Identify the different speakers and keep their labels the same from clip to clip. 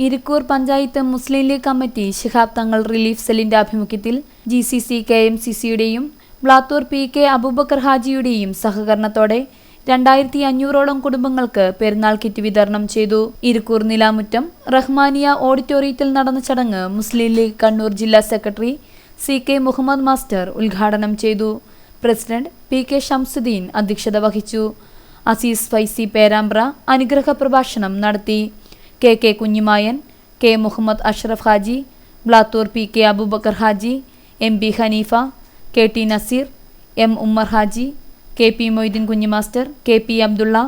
Speaker 1: Irikkur panchayat Muslim League committee Shihab Thangal relief സെല്ലിന്റെ ആഭിമുഖ്യത്തിൽ G C C K M C സിയുടെയും Blathur P K Abubakar ഹാജിയുടെയും സഹകരണത്തോടെ രണ്ടായിരത്തി അഞ്ഞൂറോളം കുടുംബങ്ങൾക്ക് പെരുന്നാൾ കിറ്റ് വിതരണം ചെയ്തു. ഇരിക്കൂർ നിലാമുറ്റം റഹ്മാനിയ ഓഡിറ്റോറിയത്തിൽ നടന്ന ചടങ്ങ് മുസ്ലിം ലീഗ് കണ്ണൂർ ജില്ലാ secretary C K Muhammad master ഉദ്ഘാടനം ചെയ്തു. പ്രസിഡന്റ് പി കെ ഷംസുദ്ദീൻ അധ്യക്ഷത വഹിച്ചു. അസീസ് ഫൈസി പേരാമ്പ്ര അനുഗ്രഹ പ്രഭാഷണം നടത്തി. K K Kunhimayan K Muhammad Ashraf Haji Blathur P K Abubakar Haji M P Hanifa K T Naseer M Ummer Haji K P Moideen Kunhi master K P Abdulla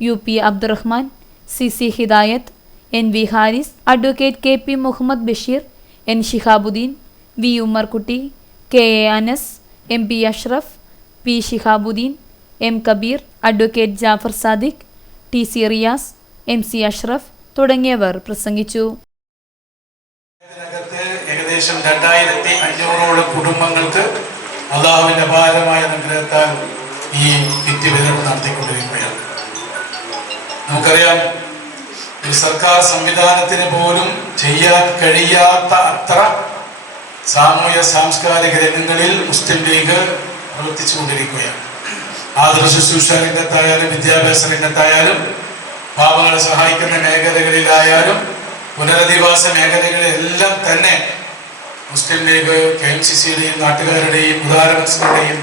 Speaker 1: U P Abdurahman C C Hidayath N V Haris advocate K P Muhammad Basheer N Shihabuddin V Ummerkutty K A Anas M P Ashraf P Shihabuddin M Kabeer advocate Jafar Sadiq T C Riyas M C Ashraf തുടങ്ങിയവർ പ്രസംഗിച്ചു.
Speaker 2: ഏകദേശം രണ്ടായിരത്തി അഞ്ഞൂറോളം കുടുംബങ്ങൾക്ക് അള്ളാഹുവിന്റെ അപാരമായ അനുഗ്രഹത്താൽ ഈ കിറ്റ് വിതരണം നടത്തിക്കൊണ്ടിരിക്കുകയാണ്. നമുക്കറിയാം ഒരു സർക്കാർ സംവിധാനത്തിന് പോലും ചെയ്യാൻ കഴിയാത്ത അത്ര സാമൂഹ്യ സാംസ്കാരിക രംഗങ്ങളിൽ മുസ്ലിം ലീഗ് പ്രവർത്തിച്ചുകൊണ്ടിരിക്കുകയാണ്. ആദർശ ശുശ്രൂഷ രംഗത്തായാലും വിദ്യാഭ്യാസ രംഗത്തായാലും പാവങ്ങളെ സഹായിക്കുന്ന മേഖലകളിലായാലും പുനരധിവാസ മേഖലകളിലെല്ലാം തന്നെ Muslim League K M C സിയുടെയും നാട്ടുകാരുടെയും ഉദാരമനസ്സുകളുടെയും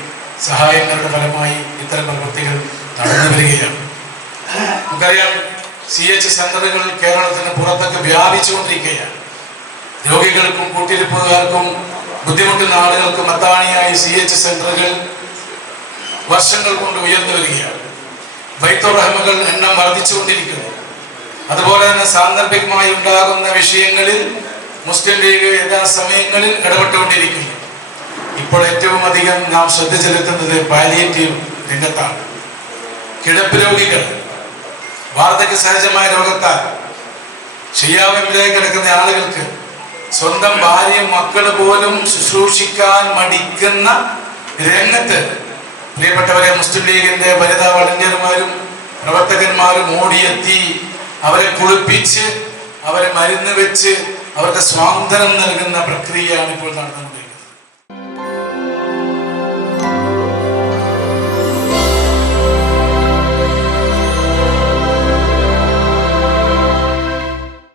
Speaker 2: സഹായങ്ങളുടെ ഫലമായി ഇത്തരം പ്രവൃത്തികൾ നടന്നു വരികയാണ്. നമുക്കറിയാം സി എച്ച് സെന്ററുകൾ കേരളത്തിന് പുറത്തൊക്കെ വ്യാപിച്ചുകൊണ്ടിരിക്കുകയാണ്. രോഗികൾക്കും കൂട്ടിരിപ്പുകാർക്കും ബുദ്ധിമുട്ടുന്ന ആളുകൾക്കും അത്താണിയായി സി എച്ച് സെന്ററുകൾ വർഷങ്ങൾ കൊണ്ട് ഉയർന്നു വരികയാണ്. ബൈത്തുറഹ്മകൾ എണ്ണം വർദ്ധിച്ചുകൊണ്ടിരിക്കുന്നു. അതുപോലെ തന്നെ സാന്ദർഭികമായി ഉണ്ടാകുന്ന വിഷയങ്ങളിൽ മുസ്ലിം ലീഗ് യഥാസമയങ്ങളിൽ ഇടപെട്ടുകൊണ്ടിരിക്കുന്നു. ഇപ്പോൾ ഏറ്റവും അധികം നാം ശ്രദ്ധ ചെലുത്തുന്നത് പാലിയേറ്റീവ് രംഗത്താണ്. കിടപ്പ് രോഗികൾ വാർദ്ധക്യ സഹജമായ രോഗത്താൽ ശയ്യാവിലേക്ക് കിടക്കുന്ന ആളുകൾക്ക് സ്വന്തം ഭാര്യയും മക്കൾ പോലും ശുശ്രൂഷിക്കാൻ മടിക്കുന്ന രംഗത്ത് പ്രിയപ്പെട്ടവരെ മുസ്ലിം ലീഗിന്റെ വനിതാ വളണ്ടിയർമാരും പ്രവർത്തകന്മാരും മോടിയെത്തി അവരെ കുളിപ്പിച്ച് അവരെ മരുന്ന് വെച്ച് അവർക്ക് സ്വാതന്ത്ര്യം നൽകുന്ന പ്രക്രിയയാണ് ഇപ്പോൾ നടന്നുകൊണ്ടിരിക്കുന്നത്